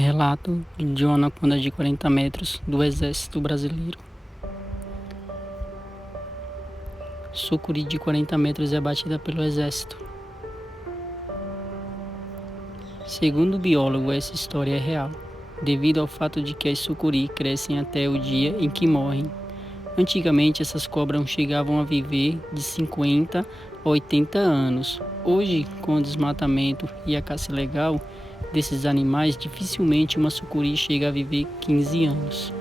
Relato de uma anaconda de 40 metros do Exército Brasileiro. Sucuri de 40 metros é abatida pelo Exército. Segundo o biólogo, essa história é real, devido ao fato de que as sucuri crescem até o dia em que morrem. Antigamente, essas cobras chegavam a viver de 50 a 80 anos. Hoje, com o desmatamento e a caça ilegal desses animais, dificilmente uma sucuri chega a viver 15 anos.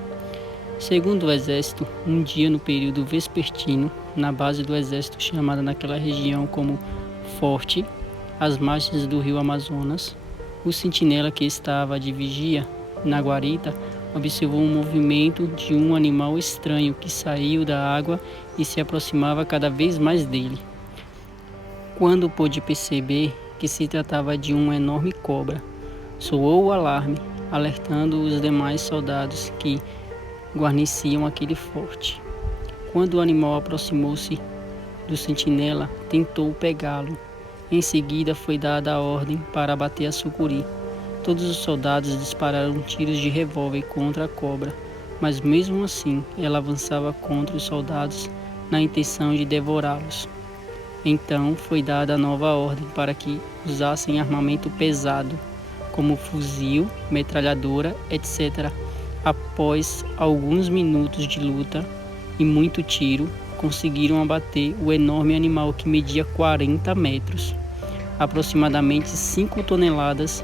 Segundo o Exército, um dia no período vespertino, na base do Exército chamada naquela região como Forte, às margens do rio Amazonas, o sentinela que estava de vigia na guarita observou um movimento de um animal estranho que saiu da água e se aproximava cada vez mais dele. Quando pôde perceber que se tratava de uma enorme cobra, soou o alarme, alertando os demais soldados que guarneciam aquele forte. Quando o animal aproximou-se do sentinela, tentou pegá-lo. Em seguida foi dada a ordem para abater a sucuri. Todos os soldados dispararam tiros de revólver contra a cobra, mas mesmo assim ela avançava contra os soldados na intenção de devorá-los. Então foi dada a nova ordem para que usassem armamento pesado, como fuzil, metralhadora, etc. Após alguns minutos de luta e muito tiro, conseguiram abater o enorme animal que media 40 metros, aproximadamente 5 toneladas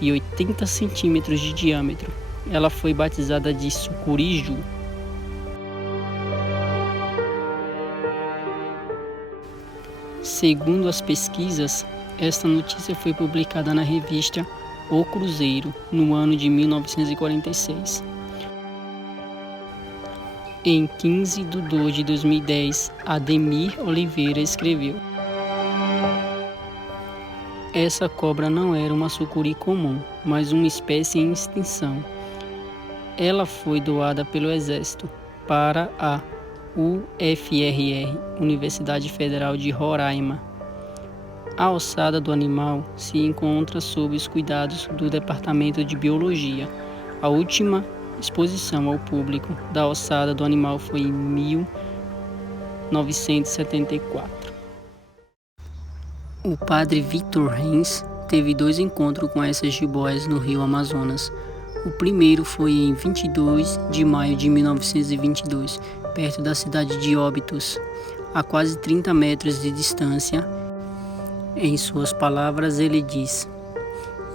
e 80 centímetros de diâmetro. Ela foi batizada de Sucuriju. Segundo as pesquisas, esta notícia foi publicada na revista O Cruzeiro, no ano de 1946. Em 15 de 2 de 2010, Ademir Oliveira escreveu: essa cobra não era uma sucuri comum, mas uma espécie em extinção. Ela foi doada pelo Exército para a UFRR, Universidade Federal de Roraima. A ossada do animal se encontra sob os cuidados do Departamento de Biologia. A última exposição ao público da ossada do animal foi em 1974. O padre Victor Reis teve 2 encontros com essas jiboias no rio Amazonas. O primeiro foi em 22 de maio de 1922, perto da cidade de Óbidos, a quase 30 metros de distância. Em suas palavras, ele diz: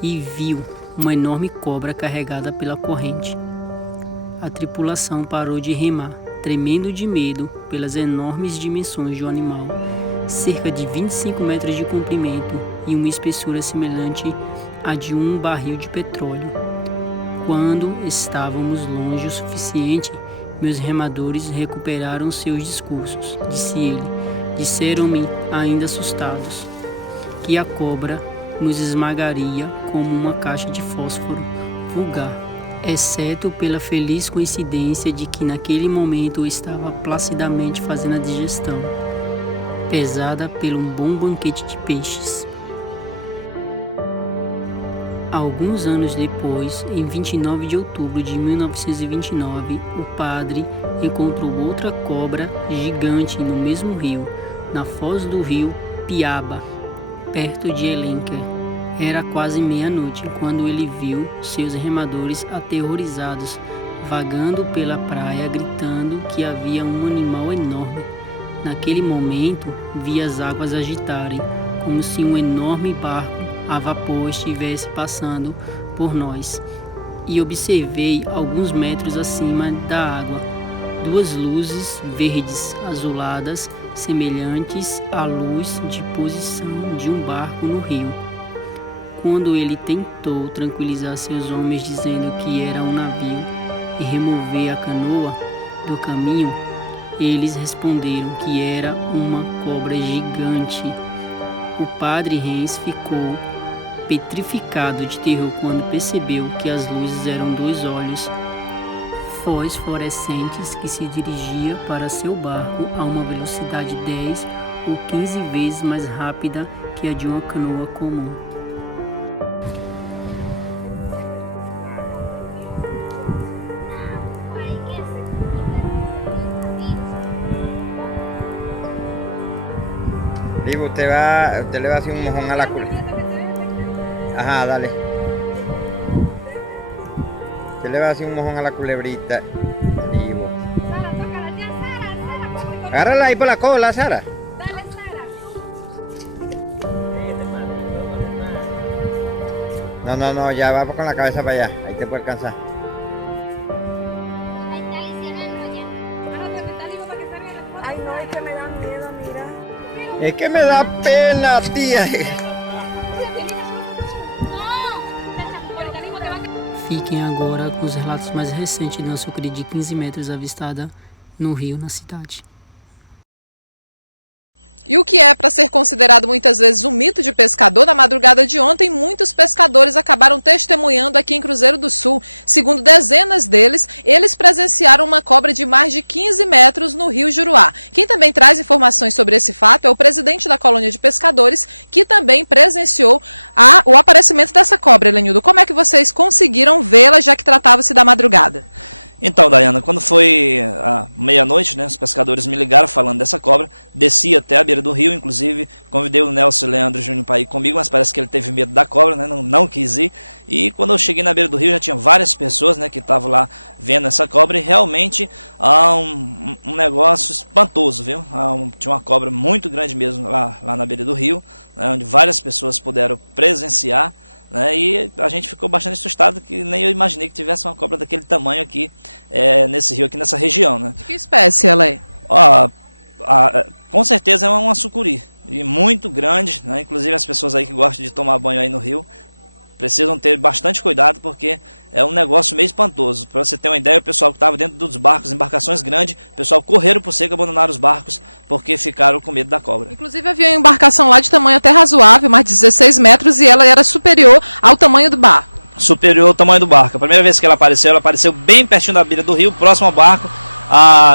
e viu uma enorme cobra carregada pela corrente. A tripulação parou de remar, tremendo de medo pelas enormes dimensões do animal, cerca de 25 metros de comprimento e uma espessura semelhante à de um barril de petróleo. Quando estávamos longe o suficiente, meus remadores recuperaram seus discursos, disse ele. Disseram-me, ainda assustados, que a cobra nos esmagaria como uma caixa de fósforo vulgar, exceto pela feliz coincidência de que naquele momento eu estava placidamente fazendo a digestão, pesada por um bom banquete de peixes. Alguns anos depois, em 29 de outubro de 1929, o padre encontrou outra cobra gigante no mesmo rio, na foz do rio Piaba, perto de Elenquer. Era quase meia-noite quando ele viu seus remadores aterrorizados, vagando pela praia, gritando que havia um animal enorme. Naquele momento, vi as águas agitarem, como se um enorme barco a vapor estivesse passando por nós, e observei alguns metros acima da água 2 luzes verdes azuladas, semelhantes à luz de posição de um barco no rio. Quando ele tentou tranquilizar seus homens dizendo que era um navio e remover a canoa do caminho, eles responderam que era uma cobra gigante. O padre Reis ficou petrificado de terror quando percebeu que as luzes eram 2 olhos fosforescentes que se dirigia para seu barco a uma velocidade 10 ou 15 vezes mais rápida que a de uma canoa comum. Digo, usted le va a hacer un mojón a la culebra. Ajá, dale. Usted le va a hacer un mojón a la culebrita. Digo. Agárrala ahí por la cola, Sara. Dale, Sara. No, ya va con la cabeza para allá. Ahí te puede alcanzar. Ay, no, es que me da miedo, mira. Es que me da pena, tía. Fiquem agora com os relatos mais recentes de uma sucuri de 15 metros avistada no rio, na cidade. E o que é para ser considerado muitas vezes um mito de pescador, na madrugada de ontem, muitos pescadores acabaram testemunhando aqui em Cruzeiro do Sul. Segundo dezenas deles, eles presenciaram uma cobra de mais de 15 metros no rio Juruá. Quem também traz informações sobre esse fato é o presidente da colônia de pescadores, que também presenciou o aparecimento dessa cobra, Elenildo. Como é que vocês conseguiram vê-la, já que tratava-se da madrugada? Então, Dayana, quando foi a meia-noite, né, os pescadores me ligaram falando dessa cobra, desci até a beira do rio, inclusive convidei o Nelson Leandro Júnior para ir comigo, mas parece que ele teve medo da cobra, né, não quis ir, e quando eu cheguei na beira do rio já tinha várias pessoas, né, que estavam lá vendo essa cobra, e realmente um negócio espantoso, viu? Tinha uma cobra muito grande mesmo lá na beira do rio, né, onde várias pessoas puderam presenciar, né, e a gente ficou bastante assustado, que nem eu imaginei que tivesse uma cobra daquele tamanho aqui nesse rio, aqui nessa região, né? De que espécie ela é? Com certeza é uma sucuri, e muito grande, né? Inclusive as pessoas aí que gostam de tomar banho aí no rio precisam ter bastante cuidado, porque é um negócio meio espantoso. Para você ter uma ideia, o pessoal que estava dentro dos barcos, embarcações grandes, o pessoal correram por seco e abandonaram os barcos porque ficaram com medo da cobra. Inclusive havia uma embarcação lá de tamanho até razoável, mais de 16 metros, e ela era superior ao tamanho do barco. Superior ao tamanho do barco. A primeira vez que ela apareceu bem pertinho da beira do rio, próximo ao barco,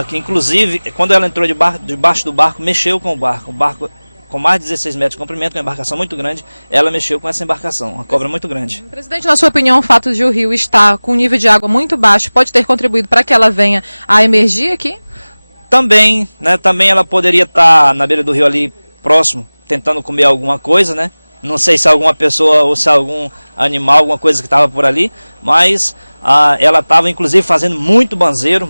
que inclusive, quando ela entrou debaixo do barco, mexeu com o barco. O barco com mais de 16 metros de comprimento, uma embarcação muito grande, ela mexeu com essa embarcação, uma cobra muito grande. Presidente, na sua opinião, o fato de o rio estar com um nível de água muito baixo pode ter contribuído para que ela venha a emergir aqui? Também, né? Também ela poderia estar na beira do rio ali, próximo, tentando comer alguma coisa, né? Não sei se alguma pessoa ou se algum animal, alguma coisa que estava por ali, mas ela estava inclusive fazendo muito banzeiro,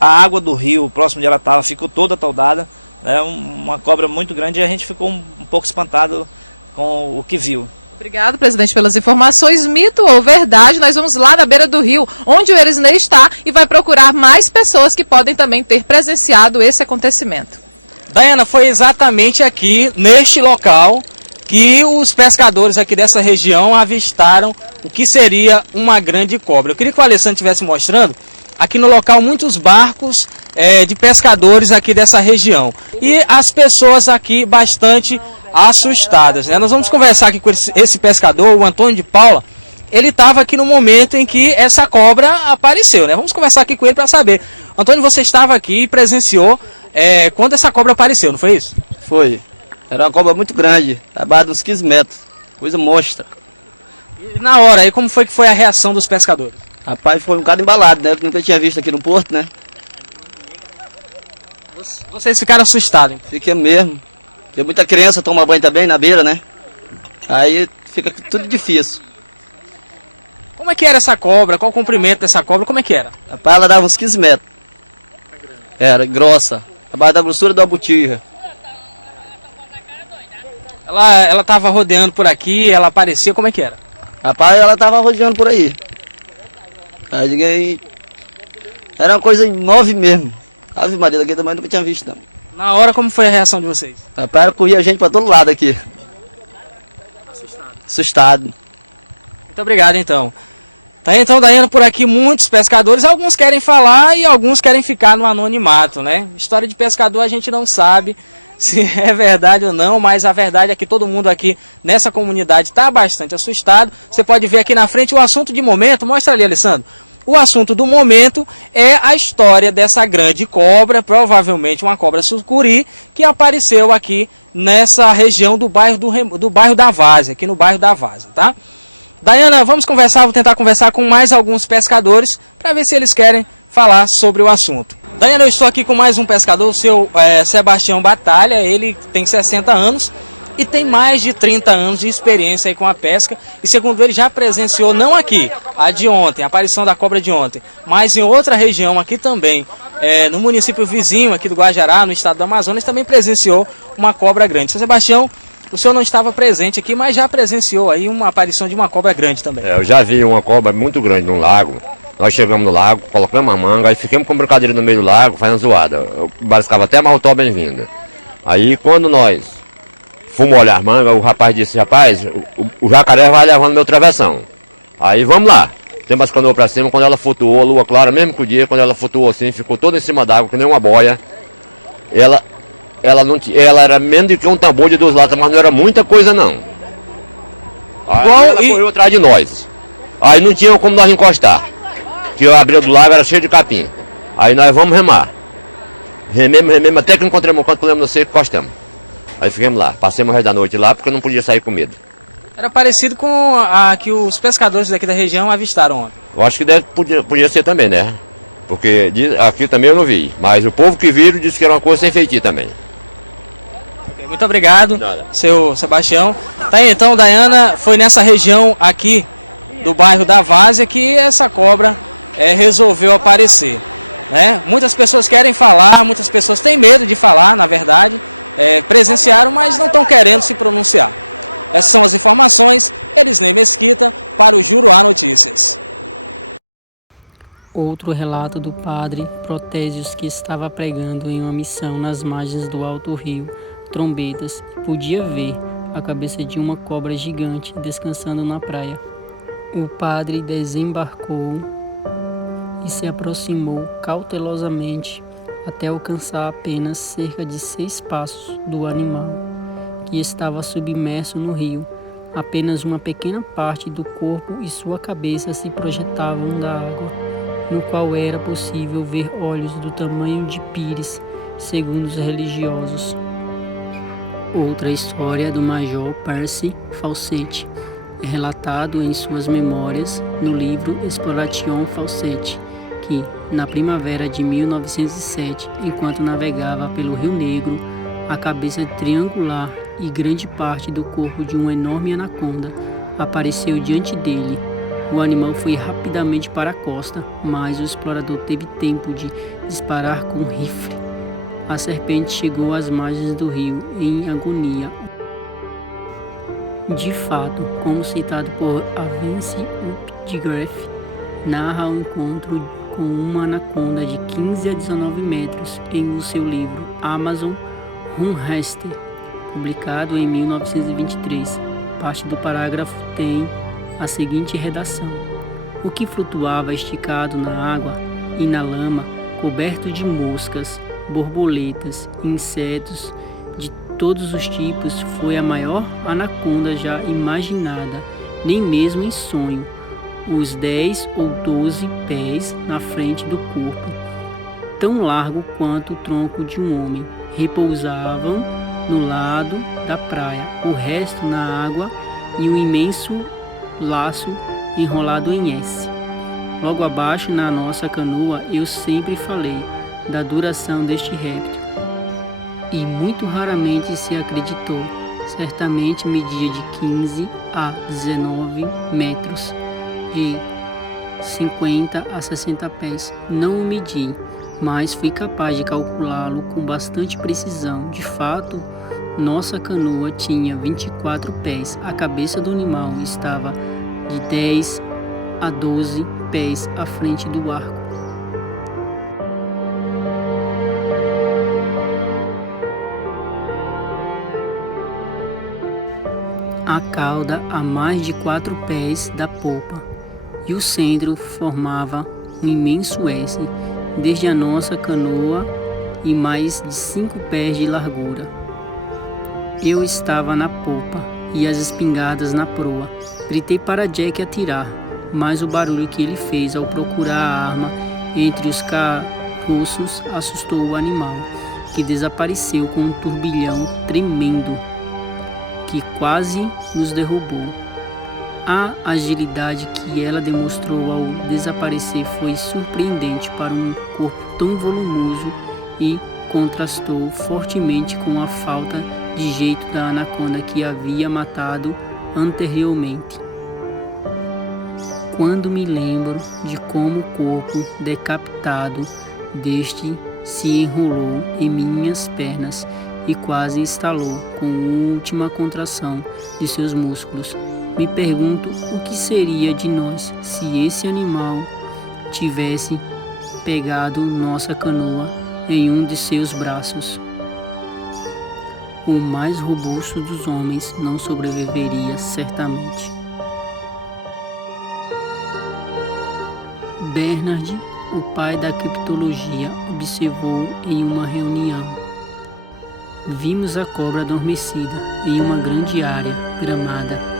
a água do rio, próximo onde ela estava, ficou toda toldada. É uma cobra muito grande e a gente ficou um pouco espantado com o que viu. Obrigado, presidente, pelas informações. Mito ou verdade? Nós vamos lá na beira do rio, onde o Erisnei está, e vai procurar mais pessoas que podem também ter presenciado esse acontecimento. Dayana, foi exatamente aqui, neste local, que os pescadores aqui dessa região avistaram o que seria uma grande cobra. Eu queria que o Alessandro estivesse mostrando aqui no local muitos barcos de pescadores aqui dessa região. E as pessoas aqui bastante assustadas, né? Nós vamos conversar aqui com esse pescador, o Antônio de Paula. Ele estava aqui no momento em que essa cobra apareceu, né? Vamos conversar aqui com ele para saber. Antônio, você estava aqui e presenciou quando essa cobra apareceu, não foi isso? Foi. Era uma cobra muito grande, abaixo de uns 15 metros. Coisa monstra. E na hora, aí como foi que foi a reação dos pescadores? Rapaz, foi um bocado embalado, né? Eu nunca tinha visto aqui no porto, né? Vocês ficaram assustados, hein? Fiquei mesmo. Porque muita criança toma banho também na beira, né? Aí fica tudo difícil. Como é que era essa cobra? Qual o comprimento dessa cobra? Como é que era? Rapaz, ela dava uns 15 metros. Era grossa. Abaixo da grossura da botija. Ela estava rodeando por aqui, ela aparecia, como é que era? Rapaz, ela tava rodeando por aí. Aí ninguém... Era uma coisa nova mesmo. Ave Maria, daqui também nunca tinha visto, não. Na hora, como foi a reação de vocês? Rapaz, corria gente pra todo lado aqui. Assustado. Muito obrigado, então. Tá então, Dayana, por aqui muitos pescadores, alguns querem falar e alguns querem ficar no anonimato, né? História de pescador a gente não sabe se é verdade ou não, mas a verdade é que todo mundo aqui nessa comunidade está bastante assustado. Você pode ver aqui na frente o assunto de momento, mostra ali, Alessandro. O assunto do momento é a história dessa grande cobra, provavelmente uma cobra sucuri, que apareceu aqui nessa região do bairro da Várzea, aqui no bairro da Várzea, tá? Dayana, vamos conversar, vou tentar conversar com mais alguns pescadores para ver se eles querem falar sobre o assunto. Daiana, eu estou aqui com mais um pescador, o seu Sebastião Batalha. Ele tem 60 anos e tem mais de 30 anos de experiência aí com a pesca. E segundo ele, já presenciou, não aqui, a de ontem, a aparição da cobra de ontem, mas em outra região aqui também, no município vizinho aqui do Guajará, no estado do Amazonas, também presenciou uma cobra grande. Seu Sebastião, o senhor não estava presente aqui, mas já presenciou aí uma aparição de uma cobra grande também. Eu já vi uma cobra muito grande no lago. Nós chegamos no lago, colocamos a manga, aí ficamos com brincadeira no meio do lago, fazendo zoada. Eu bariscava até Maltó bem-vinda. Aí quando nós fomos olhar a manga, o rapaz disse, rapaz, o jacaré vai levando meu travessão. Aí vamos lá. Temos as canoas pra cima, quando ela flutuou, a lua clara, mesmo que o dia, quando ela flutuou assim, ficou toda em cima d'água, que nem uma boia. Ela era menos do que um tambor de 2 latas, mas não era muita coisa não. Aí ela correu atrás de nós. Aí não tinha como nós encostar. Que eu abri do lago, era cheio de capim. Aí nós vamos remar. Rememos, até que encontramos um canto, pulamos no seco e encostamos. Aí ficamos lá, passamos o resto da noite lá, porque eu não podia sair com medo. Era parecido com a que os pescadores daqui da região avistaram ontem. Eu acho que podia ser também, né? Porque aqui também eu não vi. Mas o povo que viram disse que era uma coisa sem feitio também. Muito obrigado, seu Sebastião. Tá aí, então, Daiana, foi nessa região aqui do bairro da Várzea que essa cobra resolveu aparecer, né? Muitas pessoas querem falar, muitas pessoas têm medo de falar, na verdade, presenciaram, mas não estão querendo se pronunciar. Essas são as informações. Elisnei Mesquita para o Juruá Notícias. Outro relato do padre Protésios, que estava pregando em uma missão nas margens do Alto Rio Trombetas e podia ver a cabeça de uma cobra gigante descansando na praia. O padre desembarcou e se aproximou cautelosamente até alcançar apenas cerca de 6 passos do animal, que estava submerso no rio. Apenas uma pequena parte do corpo e sua cabeça se projetavam da água, no qual era possível ver olhos do tamanho de pires, segundo os religiosos. Outra história do Major Percy Fawcett é relatado em suas memórias no livro Exploration Fawcett, que, na primavera de 1907, enquanto navegava pelo Rio Negro, a cabeça triangular e grande parte do corpo de uma enorme anaconda apareceu diante dele. O animal foi rapidamente para a costa, mas o explorador teve tempo de disparar com um rifle. A serpente chegou às margens do rio em agonia. De fato, como citado por Avance Updegraff, narra o encontro com uma anaconda de 15 a 19 metros em o seu livro Amazon Runhester, publicado em 1923. Parte do parágrafo tem a seguinte redação: o que flutuava esticado na água e na lama, coberto de moscas, borboletas e insetos de todos os tipos, foi a maior anaconda já imaginada, nem mesmo em sonho. Os 10 ou 12 pés na frente do corpo, tão largo quanto o tronco de um homem, repousavam no lado da praia, o resto na água e um imenso laço enrolado em S. Logo abaixo, na nossa canoa, eu sempre falei da duração deste réptil, e muito raramente se acreditou. Certamente media de 15 a 19 metros, de 50 a 60 pés. Não o medi, mas fui capaz de calculá-lo com bastante precisão. De fato, nossa canoa tinha 24 pés. A cabeça do animal estava de 10 a 12 pés à frente do arco. A cauda a mais de 4 pés da popa, e o centro formava um imenso S, desde a nossa canoa, e mais de 5 pés de largura. Eu estava na popa e as espingardas na proa. Gritei para Jack atirar, mas o barulho que ele fez ao procurar a arma entre os caroços assustou o animal, que desapareceu com um turbilhão tremendo que quase nos derrubou. A agilidade que ela demonstrou ao desaparecer foi surpreendente para um corpo tão volumoso e contrastou fortemente com a falta de jeito da anaconda que havia matado anteriormente. Quando me lembro de como o corpo decapitado deste se enrolou em minhas pernas e quase estalou com a última contração de seus músculos, me pergunto o que seria de nós se esse animal tivesse pegado nossa canoa em um de seus braços. O mais robusto dos homens não sobreviveria certamente. Bernard, o pai da criptologia, observou em uma reunião. Vimos a cobra adormecida em uma grande área gramada.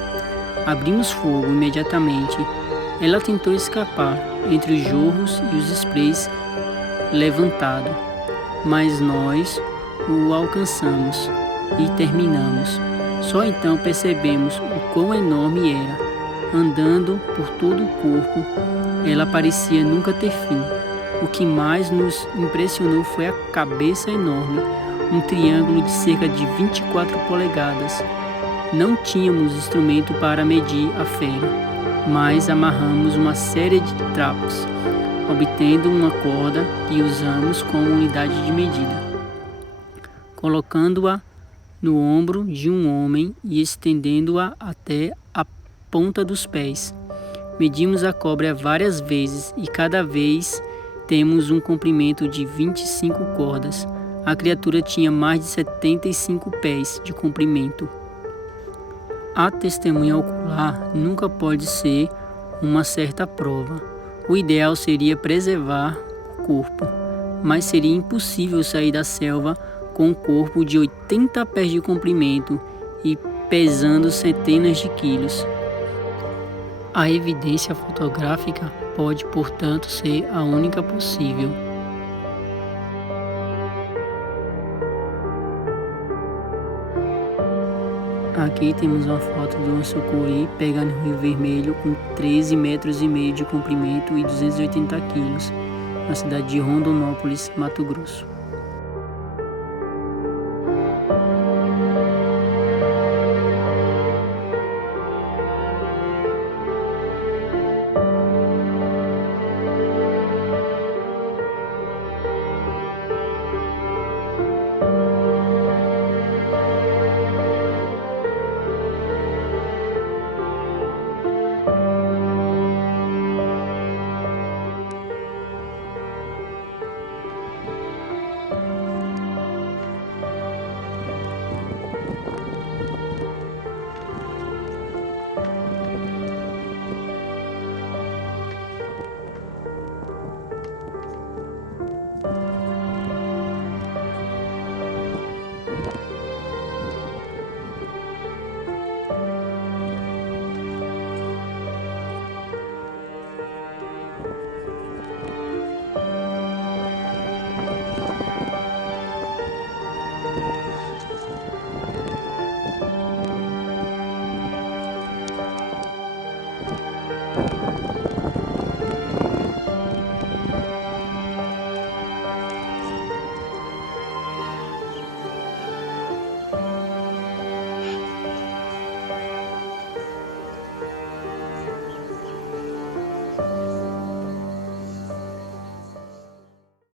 Abrimos fogo imediatamente. Ela tentou escapar entre os jorros e os sprays levantados, mas nós o alcançamos e terminamos. Só então percebemos o quão enorme era. Andando por todo o corpo, ela parecia nunca ter fim. O que mais nos impressionou foi a cabeça enorme, um triângulo de cerca de 24 polegadas. Não tínhamos instrumento para medir a fera, mas amarramos uma série de trapos, obtendo uma corda e usamos como unidade de medida, colocando-a no ombro de um homem e estendendo-a até a ponta dos pés. Medimos a cobra várias vezes e cada vez temos um comprimento de 25 cordas. A criatura tinha mais de 75 pés de comprimento. A testemunha ocular nunca pode ser uma certa prova. O ideal seria preservar o corpo, mas seria impossível sair da selva com um corpo de 80 pés de comprimento e pesando centenas de quilos. A evidência fotográfica pode, portanto, ser a única possível. Aqui temos uma foto de uma sucuri pega no Rio Vermelho com 13,5 metros de comprimento e 280 quilos, na cidade de Rondonópolis, Mato Grosso.